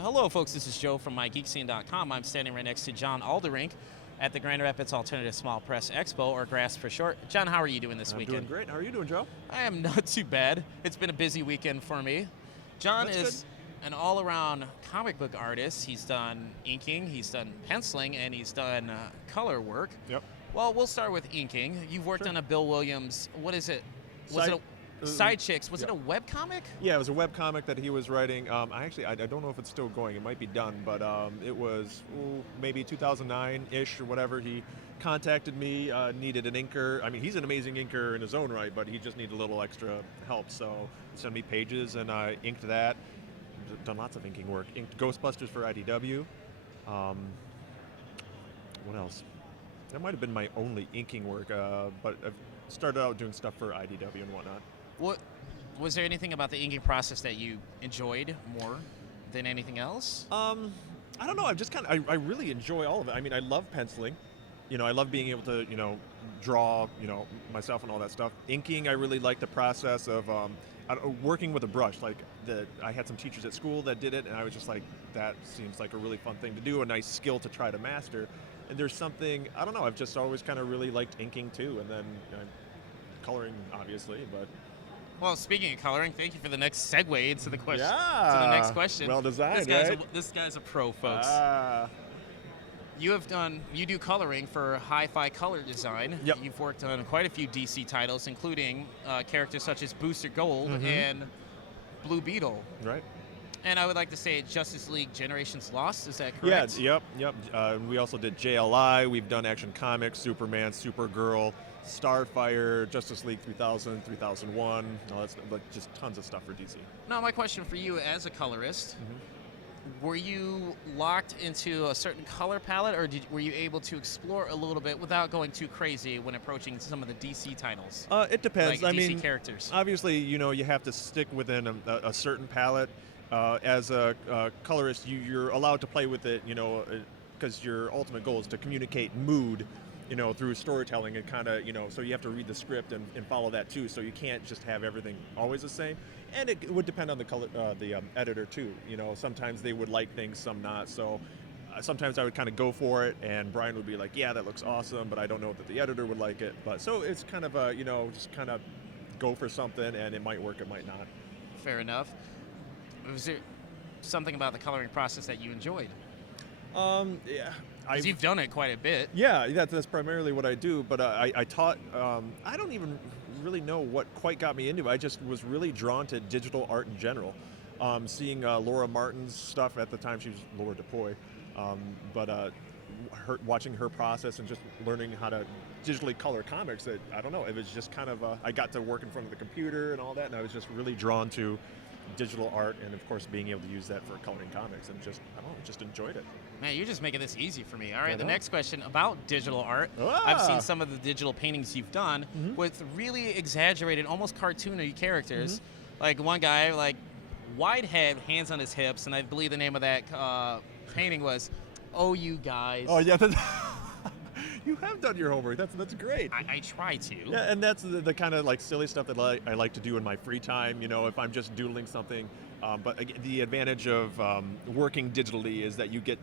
Hello, folks. This is Joe from MIGeekScene.com. I'm standing right next to Jon Alderink at the Grand Rapids Alternative Small Press Expo, or GRASS for short. Jon, how are you doing this weekend? I'm doing great. How are you doing, Joe? I am not too bad. It's been a busy weekend for me. Jon That's is an all-around comic book artist. He's done inking, he's done penciling, and he's done color work. Yep. Well, we'll start with inking. You've worked on a Bill Williams, what is it? Was it a Side Chicks? Was it a webcomic? Yeah, it was a webcomic that he was writing. I don't know if it's still going. It might be done, but it was maybe 2009-ish or whatever. He contacted me, needed an inker. I mean, he's an amazing inker in his own right, but he just needed a little extra help. So he sent me pages, and I inked that. Done lots of inking work. Inked Ghostbusters for IDW. What else? That might have been my only inking work, but I've started out doing stuff for IDW and whatnot. What was there anything about the inking process that you enjoyed more than anything else? I don't know. I really enjoy all of it. I mean, I love penciling. I love being able to, draw, myself and all that stuff. Inking, I really like the process of working with a brush. I had some teachers at school that did it, and I was just like, that seems like a really fun thing to do, a nice skill to try to master. And there's something, I don't know, I've just always kind of really liked inking too, and then coloring, obviously, but... Well, speaking of coloring, thank you for the next segue into the question. Yeah. To the next question. Well designed, This guy's a pro, folks. Ah. You do coloring for Hi-Fi Color Design. Yep. You've worked on quite a few DC titles, including characters such as Booster Gold and Blue Beetle. Right. And I would like to say Justice League Generations Lost, is that correct? Yeah, yep. We also did JLI, we've done Action Comics, Superman, Supergirl, Starfire, Justice League 3000, 3001, that's just tons of stuff for DC. Now, my question for you as a colorist, were you locked into a certain color palette, or were you able to explore a little bit without going too crazy when approaching some of the DC titles? It depends. Like DC characters. Obviously, you have to stick within a certain palette. As a colorist, you're allowed to play with it, because your ultimate goal is to communicate mood, through storytelling and kind of, so you have to read the script and follow that too. So you can't just have everything always the same. And it would depend on the editor too. Sometimes they would like things, some not. So sometimes I would kind of go for it, and Brian would be like, "Yeah, that looks awesome," but I don't know that the editor would like it. But so it's kind of just kind of go for something, and it might work, it might not. Fair enough. Was there something about the coloring process that you enjoyed? Yeah. Because you've done it quite a bit. Yeah, that's primarily what I do, but I taught, I don't even really know what quite got me into it. I just was really drawn to digital art in general. Seeing Laura Martin's stuff at the time, she was Laura DePoy, watching her process and just learning how to digitally color comics, I don't know, it was just kind of, I got to work in front of the computer and all that, and I was just really drawn to digital art, and of course being able to use that for coloring comics, and just enjoyed it. Man, you're just making this easy for me. All right, the next question about digital art. I've seen some of the digital paintings you've done with really exaggerated, almost cartoony characters. Like one guy, like wide head, hands on his hips, and I believe the name of that painting was "Oh, You Guys." Oh yeah, you have done your homework. That's great. I try to. Yeah, and that's the kind of like silly stuff that I like to do in my free time. If I'm just doodling something. But again, the advantage of working digitally is that you get.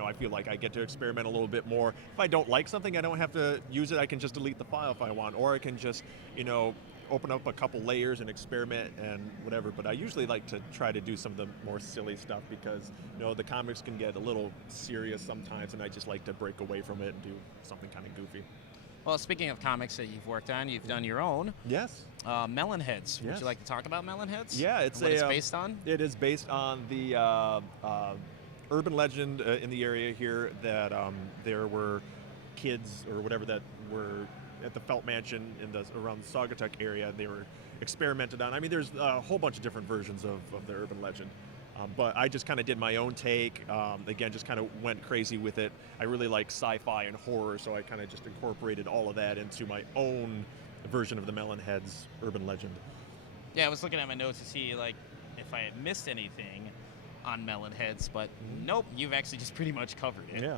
I feel like I get to experiment a little bit more. If I don't like something, I don't have to use it. I can just delete the file if I want, or I can just, open up a couple layers and experiment and whatever. But I usually like to try to do some of the more silly stuff because, the comics can get a little serious sometimes, and I just like to break away from it and do something kind of goofy. Well, speaking of comics that you've worked on, you've done your own. Yes. Melon Heads. Yes. Would you like to talk about Melon Heads? Yeah, it's what it's based on? It is based on the urban legend in the area here that there were kids or whatever that were at the Felt Mansion around the Saugatuck area. They were experimented on. I mean, there's a whole bunch of different versions of the urban legend. But I just kind of did my own take. Again, just kind of went crazy with it. I really like sci-fi and horror, so I kind of just incorporated all of that into my own version of the Melon Heads urban legend. Yeah, I was looking at my notes to see if I had missed anything on Melon Heads, but nope, you've actually just pretty much covered it. Yeah.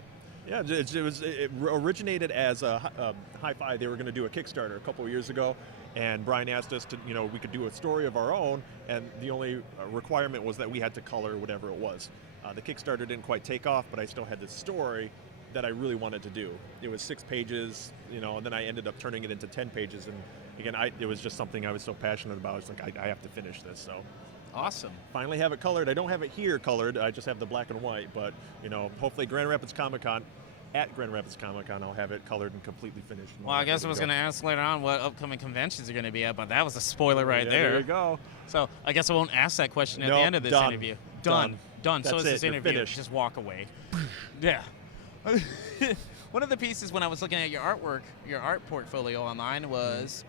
Yeah, it originated as a hi-fi. They were going to do a Kickstarter a couple of years ago, and Brian asked us to, we could do a story of our own, and the only requirement was that we had to color whatever it was. The Kickstarter didn't quite take off, but I still had this story that I really wanted to do. It was 6 pages, and then I ended up turning it into 10 pages, and again, it was just something I was so passionate about. It's like, I have to finish this, so. Awesome. Finally have it colored. I don't have it here colored. I just have the black and white, but, hopefully Grand Rapids Comic-Con, at Grand Rapids Comic-Con, I'll have it colored and completely finished. Well, I guess I was going to ask later on what upcoming conventions you're going to be at, but that was a spoiler right there. There you go. So I guess I won't ask that question at the end of this interview. Done. So it's this interview. Finished. Just walk away. Yeah. One of the pieces when I was looking at your artwork, your art portfolio online was,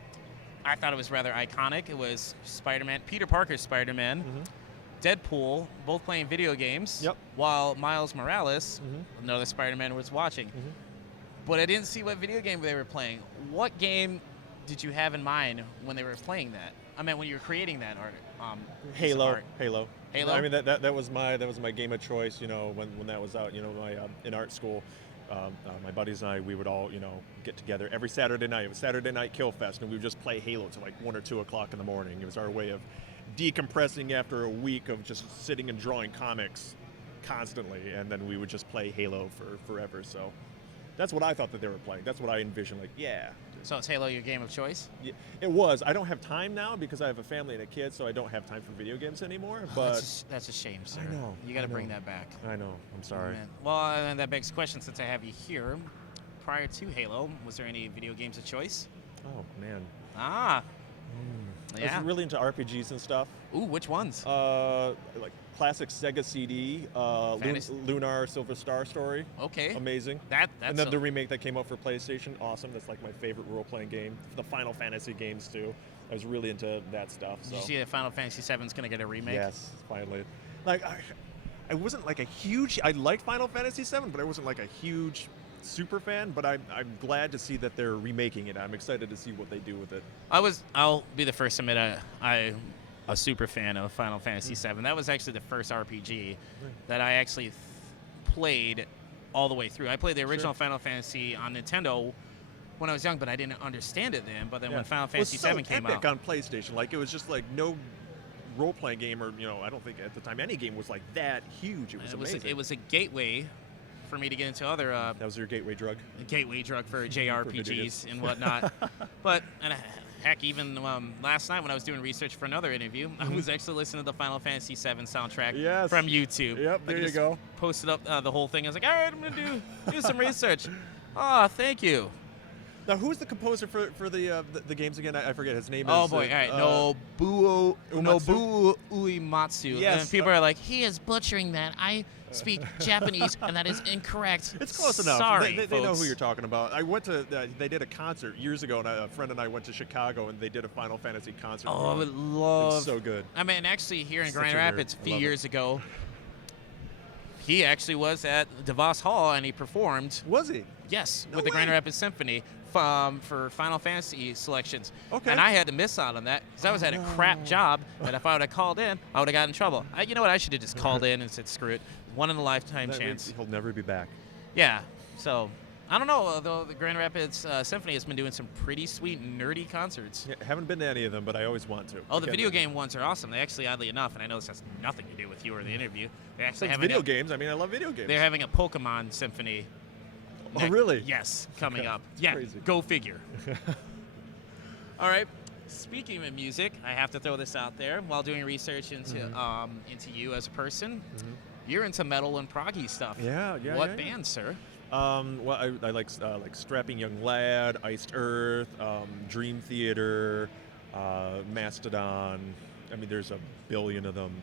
I thought it was rather iconic. It was Spider-Man, Peter Parker's Spider-Man, Deadpool, both playing video games, while Miles Morales, another Spider-Man, was watching. But I didn't see what video game they were playing. What game did you have in mind when they were playing that? I mean, when you were creating that art. Halo. Halo. I mean, that was my game of choice. When that was out. In art school, my buddies and I, we would all get together every Saturday night. It was Saturday Night Kill Fest, and we would just play Halo till like 1 or 2 o'clock in the morning. It was our way of decompressing after a week of just sitting and drawing comics constantly, and then we would just play Halo for forever. So that's what I thought that they were playing. That's what I envisioned. Like, yeah. So is Halo your game of choice? Yeah, it was. I don't have time now because I have a family and a kid, so I don't have time for video games anymore. But that's a shame, sir. I know. You got to bring that back. I know. I'm sorry. Well, and that begs the question, since I have you here, prior to Halo, was there any video games of choice? Oh, man. Yeah. I was really into RPGs and stuff. Ooh, which ones? Like classic Sega CD, Lunar Silver Star Story. Okay. Amazing. And then the remake that came out for PlayStation, awesome. That's like my favorite role-playing game. The Final Fantasy games too. I was really into that stuff. So. Did you see that Final Fantasy VII is going to get a remake? Yes, finally. Like I wasn't like a huge. I liked Final Fantasy VII, but I wasn't like a huge super fan, but I'm glad to see that they're remaking it. I'm excited to see what they do with it. I'll be the first to admit I'm a super fan of Final Fantasy VII. That was actually the first RPG that I actually played all the way through. I played the original Final Fantasy on Nintendo when I was young, but I didn't understand it then. But then when Final Fantasy VII came out, on PlayStation, like it was just like no role-playing game, or I don't think at the time any game was like that huge. It was amazing. It was a gateway for me to get into other. That was your gateway drug. Gateway drug for JRPGs and whatnot. But heck, even last night when I was doing research for another interview, I was actually listening to the Final Fantasy VII soundtrack from YouTube. Yep, there you go. Posted up the whole thing. I was like, all right, I'm gonna do some research. Oh, thank you. Now, who's the composer for the games again? I forget his name. Oh boy! All right, Nobuo Uematsu. Yes. And people are like, he is butchering that. I speak Japanese, and that is incorrect. It's close enough. Sorry, they know who you're talking about. I went to. They did a concert years ago, and a friend and I went to Chicago, and they did a Final Fantasy concert. Oh, I would love. It was so good. I mean, actually, here in Grand Rapids a few years ago, he actually was at DeVos Hall, and he performed. Was he? Yes, with the Grand Rapids Symphony for Final Fantasy selections. Okay. And I had to miss out on that because I was at a crap job that if I would have called in, I would have gotten in trouble. You know what? I should have just called in and said, screw it. One in a lifetime chance. He'll never be back. Yeah. So, I don't know, though the Grand Rapids Symphony has been doing some pretty sweet, nerdy concerts. Yeah, haven't been to any of them, but I always want to. Oh, the video game ones are awesome. They actually, oddly enough, and I know this has nothing to do with you or the interview, they actually have video games. I mean, I love video games. They're having a Pokemon Symphony. Oh, really? Yes, coming up. Yeah, crazy. Go figure. All right. Speaking of music, I have to throw this out there. While doing research into you as a person, you're into metal and proggy stuff. Yeah. What band, sir? Well, I like Strapping Young Lad, Iced Earth, Dream Theater, Mastodon. I mean, there's a billion of them.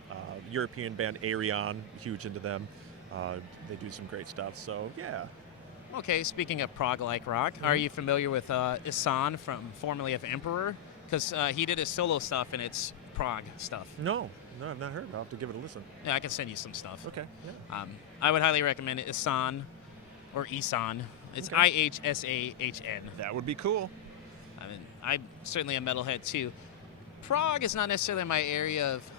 European band Arion, huge into them. They do some great stuff. So yeah. Okay, speaking of prog-like rock, are you familiar with Isan formerly of Emperor? Because he did his solo stuff and it's prog stuff. No, I've not heard. I'll have to give it a listen. Yeah, I can send you some stuff. Okay. Yeah. I would highly recommend it. Isan, or Isan. It's IHSAHN. That would be cool. I mean, I'm certainly a metalhead too. Prog is not necessarily my area of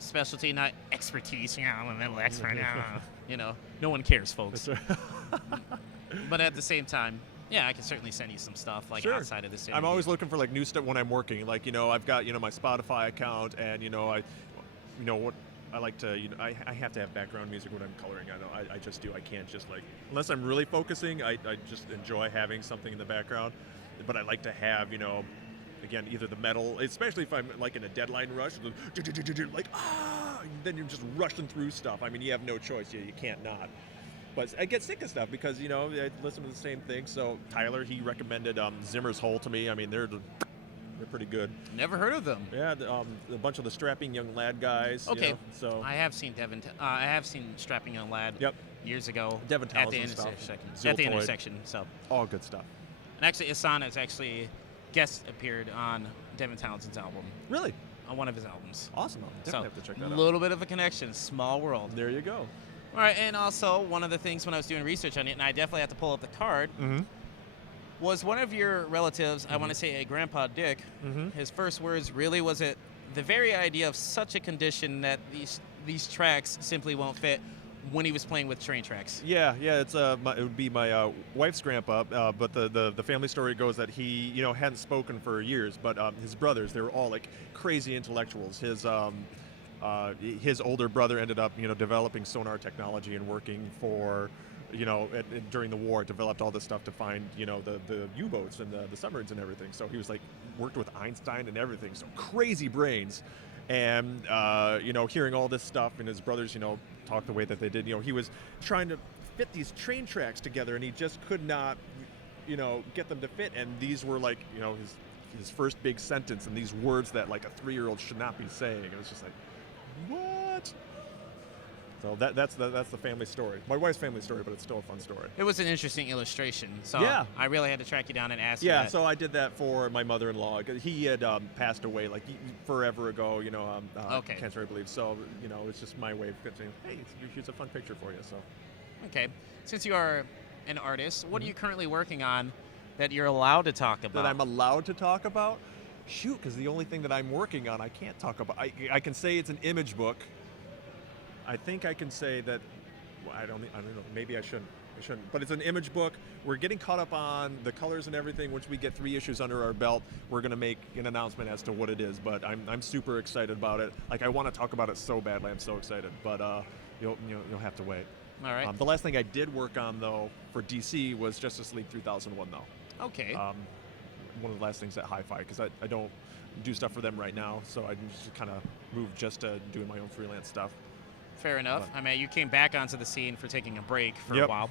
specialty, not expertise. Yeah, I'm a metal expert. you know, no one cares, folks. That's right. But at the same time, yeah, I can certainly send you some stuff like Sure. outside of this interview. I'm always looking for like new stuff when I'm working. Like, you know, I've got, you know, my Spotify account, and you know, what I like to, you know, I have to have background music when I'm coloring. I know I just do. I can't just like, unless I'm really focusing, I just enjoy having something in the background. But I like to have, you know, again, either the metal, especially if I'm like in a deadline rush, like, then you're just rushing through stuff. I mean, you have no choice. You can't not. But I get sick of stuff because, you know, I listen to the same thing. So Tyler, he recommended Zimmer's Hole to me. I mean, they're pretty good. Never heard of them. Yeah, a bunch of the Strapping Young Lad guys. Okay, you know, so I have seen I have seen Strapping Young Lad. Yep. Years ago. Devin at the Townsend stuff. intersection. At the Ziltoid. intersection. So. All good stuff. And actually, Asana has actually guest appeared on Devin Townsend's album. Really? On one of his albums. Awesome. I'll definitely have to check that out. A little bit of a connection. Small world. There you go. All right, and also one of the things when I was doing research on it, and I definitely have to pull up the card, was one of your relatives, I want to say a Grandpa Dick, his first words really was it the very idea of such a condition that these tracks simply won't fit when he was playing with train tracks. Yeah, it's it would be my wife's grandpa, but the family story goes that he, you know, hadn't spoken for years, but his brothers, they were all like crazy intellectuals. His older brother ended up, you know, developing sonar technology and working for, you know, during the war, developed all this stuff to find, you know, the U-boats and the submarines and everything. So he was like, worked with Einstein and everything. So crazy brains. And, you know, hearing all this stuff and his brothers, you know, talk the way that they did, you know, he was trying to fit these train tracks together and he just could not, you know, get them to fit. And these were like, you know, his first big sentence and these words that like a 3-year-old should not be saying. It was just like, what? So that's the family story. My wife's family story, but it's still a fun story. It was an interesting illustration. So yeah. I really had to track you down and ask you Yeah, that. so I did that for my mother-in-law. He had passed away like forever ago, you know, cancer, I believe. So, you know, it's just my way of saying, hey, here's a fun picture for you. So. Okay. Since you are an artist, what are you currently working on that you're allowed to talk about? That I'm allowed to talk about? Shoot, because the only thing that I'm working on I can't talk about. I can say it's an image book. I think I can say that. Well, I don't know. Maybe I shouldn't. But it's an image book. We're getting caught up on the colors and everything. Once we get 3 issues under our belt, we're going to make an announcement as to what it is. But I'm super excited about it. Like, I want to talk about it so badly. I'm so excited. But you'll have to wait. All right. The last thing I did work on though for DC was Justice League 3001 though. Okay. One of the last things at Hi-Fi, because I don't do stuff for them right now, so I just kind of moved just to doing my own freelance stuff. Fair enough. But, I mean, you came back onto the scene for taking a break for Yep. a while.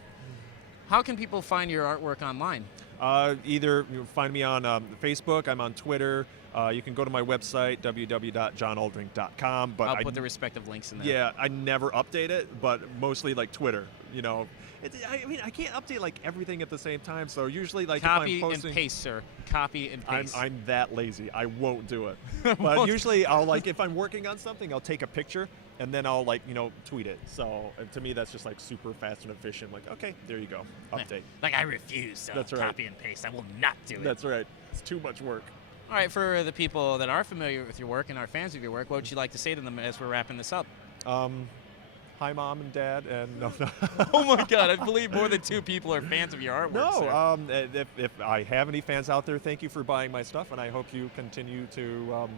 How can people find your artwork online? Either find me on Facebook, I'm on Twitter. You can go to my website, www.jonalderink.com. But I'll put the respective links in there. Yeah, I never update it, but mostly like Twitter. You know, I mean, I can't update like everything at the same time. So usually, like, copy if I'm posting, and paste, sir. Copy and paste. I'm that lazy. I won't do it. But usually, I'll like if I'm working on something, I'll take a picture and then I'll like tweet it. So to me, that's just like super fast and efficient. Like, okay, there you go, update. Like, I refuse to That's right. copy and paste. I will not do it. That's right. It's too much work. All right, for the people that are familiar with your work and are fans of your work, what would you like to say to them as we're wrapping this up? Hi, Mom and Dad, and no. Oh my God, I believe more than 2 people are fans of your artwork. No, if I have any fans out there, thank you for buying my stuff, and I hope you continue to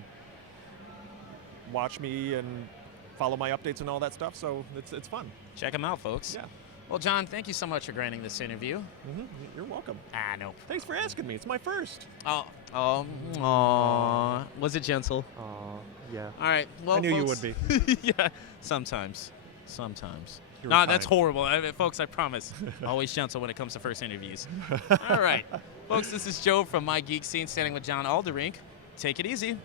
watch me and follow my updates and all that stuff. So it's fun. Check them out, folks. Yeah. Well, John, thank you so much for granting this interview. Mm-hmm. You're welcome. No. Thanks for asking me. It's my first. Was it gentle? Yeah. All right. Well, I knew you folks, would be. Yeah. Sometimes. You were No, that's fine. horrible. Folks, I promise. Always gentle when it comes to first interviews. All right. Folks, this is Joe from MIGeekScene standing with Jon Alderink. Take it easy.